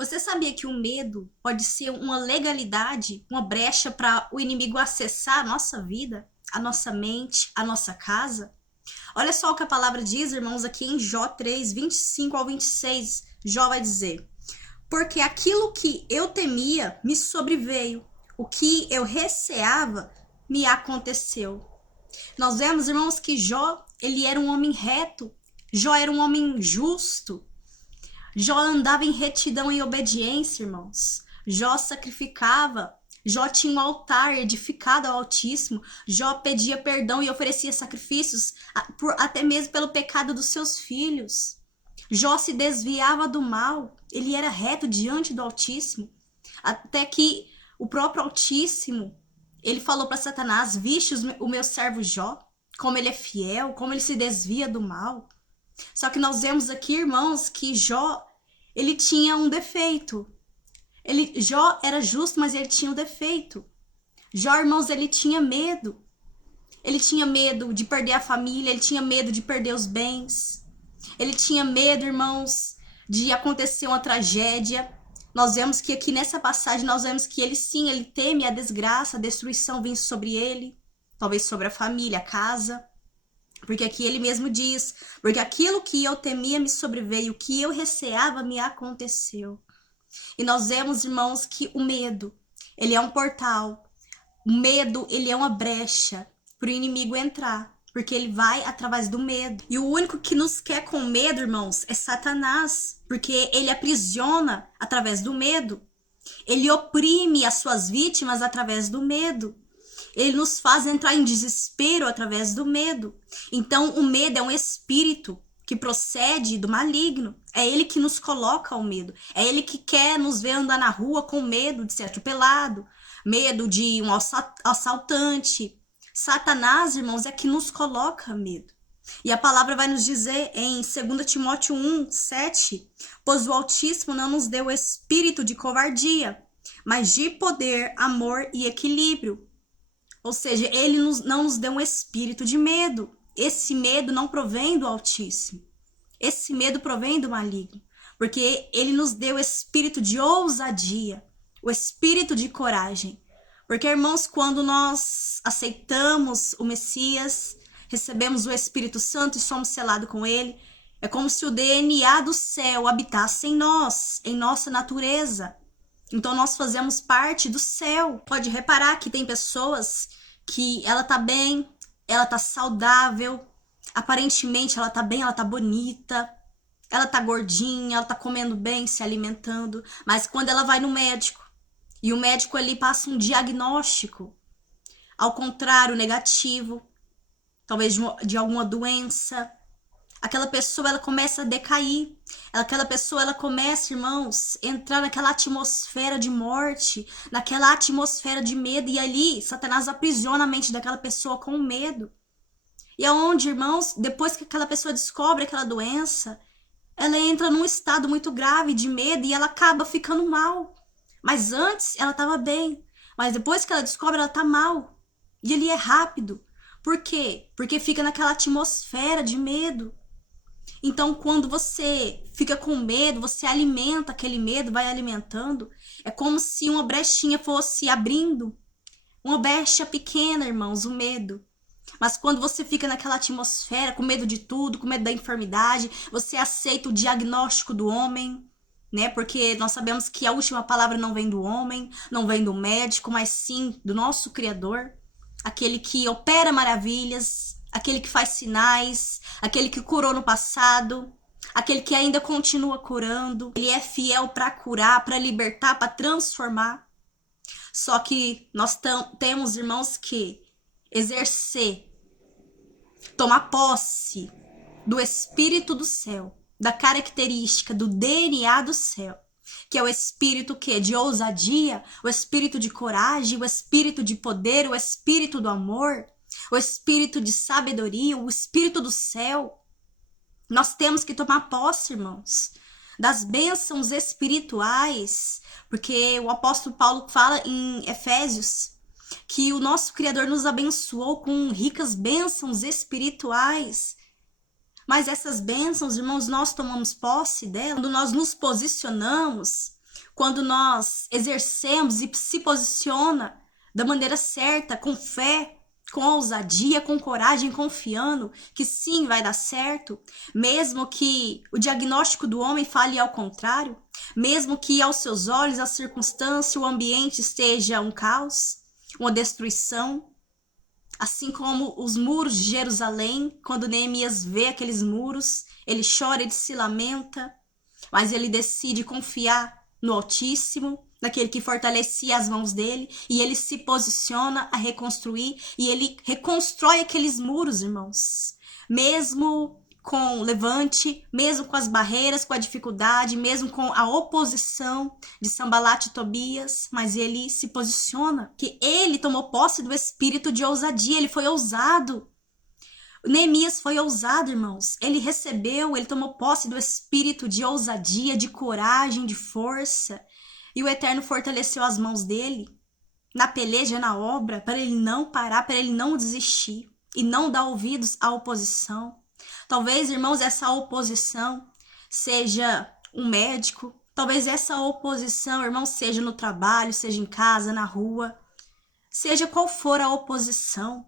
Você sabia que o medo pode ser uma legalidade, uma brecha para o inimigo acessar a nossa vida, a nossa mente, a nossa casa? Olha só o que a palavra diz, irmãos, aqui em Jó 3, 25 ao 26. Jó vai dizer: porque aquilo que eu temia me sobreveio, o que eu receava me aconteceu. Nós vemos, irmãos, que Jó, ele era um homem reto, Jó era um homem justo, Jó andava em retidão e obediência, irmãos. Jó sacrificava. Jó tinha um altar edificado ao Altíssimo. Jó pedia perdão e oferecia sacrifícios, até mesmo pelo pecado dos seus filhos. Jó se desviava do mal. Ele era reto diante do Altíssimo. Até que o próprio Altíssimo, ele falou para Satanás: viste o meu servo Jó? Como ele é fiel, como ele se desvia do mal. Só que nós vemos aqui, irmãos, que Jó, ele tinha um defeito. Jó era justo, mas ele tinha um defeito. Jó, irmãos, ele tinha medo. Ele tinha medo de perder a família, ele tinha medo de perder os bens. Ele tinha medo, irmãos, de acontecer uma tragédia. Nós vemos que aqui nessa passagem, nós vemos que ele sim, ele teme a desgraça, a destruição vindo sobre ele. Talvez sobre a família, a casa. Porque aqui ele mesmo diz: porque aquilo que eu temia me sobreveio, o que eu receava me aconteceu. E nós vemos, irmãos, que o medo, ele é um portal. O medo, ele é uma brecha para o inimigo entrar, porque ele vai através do medo. E o único que nos quer com medo, irmãos, é Satanás, porque ele aprisiona através do medo. Ele oprime as suas vítimas através do medo. Ele nos faz entrar em desespero através do medo. Então, o medo é um espírito que procede do maligno. É ele que nos coloca o medo. É ele que quer nos ver andar na rua com medo de ser atropelado, medo de um assaltante. Satanás, irmãos, é que nos coloca medo. E a palavra vai nos dizer em 2 Timóteo 1, 7, pois o Altíssimo não nos deu espírito de covardia, mas de poder, amor e equilíbrio. Ou seja, ele não nos deu um espírito de medo. Esse medo não provém do Altíssimo. Esse medo provém do maligno. Porque ele nos deu o espírito de ousadia, o espírito de coragem. Porque, irmãos, quando nós aceitamos o Messias, recebemos o Espírito Santo e somos selados com ele, é como se o DNA do céu habitasse em nós, em nossa natureza. Então nós fazemos parte do céu. Pode reparar que tem pessoas que ela tá bem, ela tá saudável, aparentemente ela tá bem, ela tá bonita, ela tá gordinha, ela tá comendo bem, se alimentando, mas quando ela vai no médico e o médico ali passa um diagnóstico, ao contrário, negativo, talvez de alguma doença, aquela pessoa ela começa a decair, aquela pessoa ela começa, irmãos, a entrar naquela atmosfera de morte, naquela atmosfera de medo, e ali Satanás aprisiona a mente daquela pessoa com medo. E aonde, irmãos, depois que aquela pessoa descobre aquela doença, ela entra num estado muito grave de medo e ela acaba ficando mal. Mas antes ela estava bem, mas depois que ela descobre ela tá mal. E ele é rápido. Por quê? Porque fica naquela atmosfera de medo. Então, quando você fica com medo, você alimenta aquele medo, vai alimentando, é como se uma brechinha fosse abrindo. Uma brecha pequena, irmãos, o medo. Mas quando você fica naquela atmosfera, com medo de tudo, com medo da enfermidade, você aceita o diagnóstico do homem, né? Porque nós sabemos que a última palavra não vem do homem, não vem do médico, mas sim do nosso Criador, aquele que opera maravilhas, aquele que faz sinais, aquele que curou no passado, aquele que ainda continua curando. Ele é fiel para curar, para libertar, para transformar. Só que nós temos, irmãos, que exercer, tomar posse do Espírito do céu, da característica, do DNA do céu, que é o espírito de ousadia, o espírito de coragem, o espírito de poder, o espírito do amor, o espírito de sabedoria, o espírito do céu. Nós temos que tomar posse, irmãos, das bênçãos espirituais, porque o apóstolo Paulo fala em Efésios que o nosso Criador nos abençoou com ricas bênçãos espirituais. Mas essas bênçãos, irmãos, nós tomamos posse delas quando nós nos posicionamos quando nós exercemos e se posiciona da maneira certa, com fé, com ousadia, com coragem, confiando que sim, vai dar certo, mesmo que o diagnóstico do homem fale ao contrário, mesmo que aos seus olhos a circunstância, o ambiente esteja um caos, uma destruição, assim como os muros de Jerusalém, quando Neemias vê aqueles muros, ele chora, ele se lamenta, mas ele decide confiar no Altíssimo, daquele que fortalecia as mãos dele, e ele se posiciona a reconstruir, e ele reconstrói aqueles muros, irmãos. Mesmo com levante, mesmo com as barreiras, com a dificuldade, mesmo com a oposição de Sanbalat e Tobias, mas ele se posiciona, que ele tomou posse do espírito de ousadia, ele foi ousado. Neemias foi ousado, irmãos. Ele tomou posse do espírito de ousadia, de coragem, de força. E o Eterno fortaleceu as mãos dele na peleja, na obra, para ele não parar, para ele não desistir e não dar ouvidos à oposição. Talvez, irmãos, essa oposição seja um médico. Talvez essa oposição, irmãos, seja no trabalho, seja em casa, na rua. Seja qual for a oposição.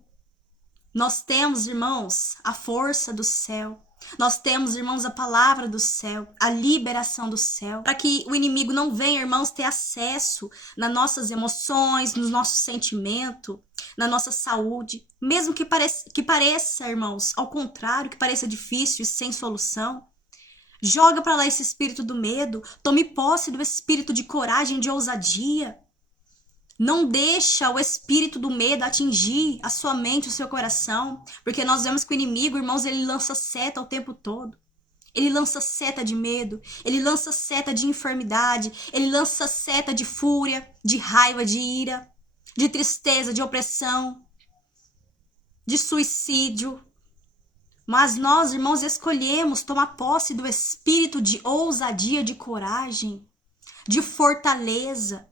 Nós temos, irmãos, a força do céu. Nós temos, irmãos, a palavra do céu, a liberação do céu, para que o inimigo não venha, irmãos, ter acesso nas nossas emoções, no nosso sentimento, na nossa saúde. Mesmo que pareça, irmãos, ao contrário, que pareça difícil e sem solução. Joga para lá esse espírito do medo, tome posse do espírito de coragem, de ousadia. Não deixa o espírito do medo atingir a sua mente, o seu coração, porque nós vemos que o inimigo, irmãos, ele lança seta o tempo todo. Ele lança seta de medo, ele lança seta de enfermidade, ele lança seta de fúria, de raiva, de ira, de tristeza, de opressão, de suicídio. Mas nós, irmãos, escolhemos tomar posse do espírito de ousadia, de coragem, de fortaleza.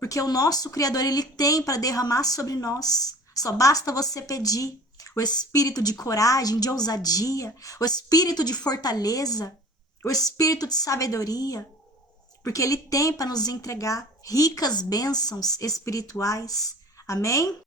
Porque o nosso Criador, ele tem para derramar sobre nós. Só basta você pedir o espírito de coragem, de ousadia, o espírito de fortaleza, o espírito de sabedoria. Porque ele tem para nos entregar ricas bênçãos espirituais. Amém?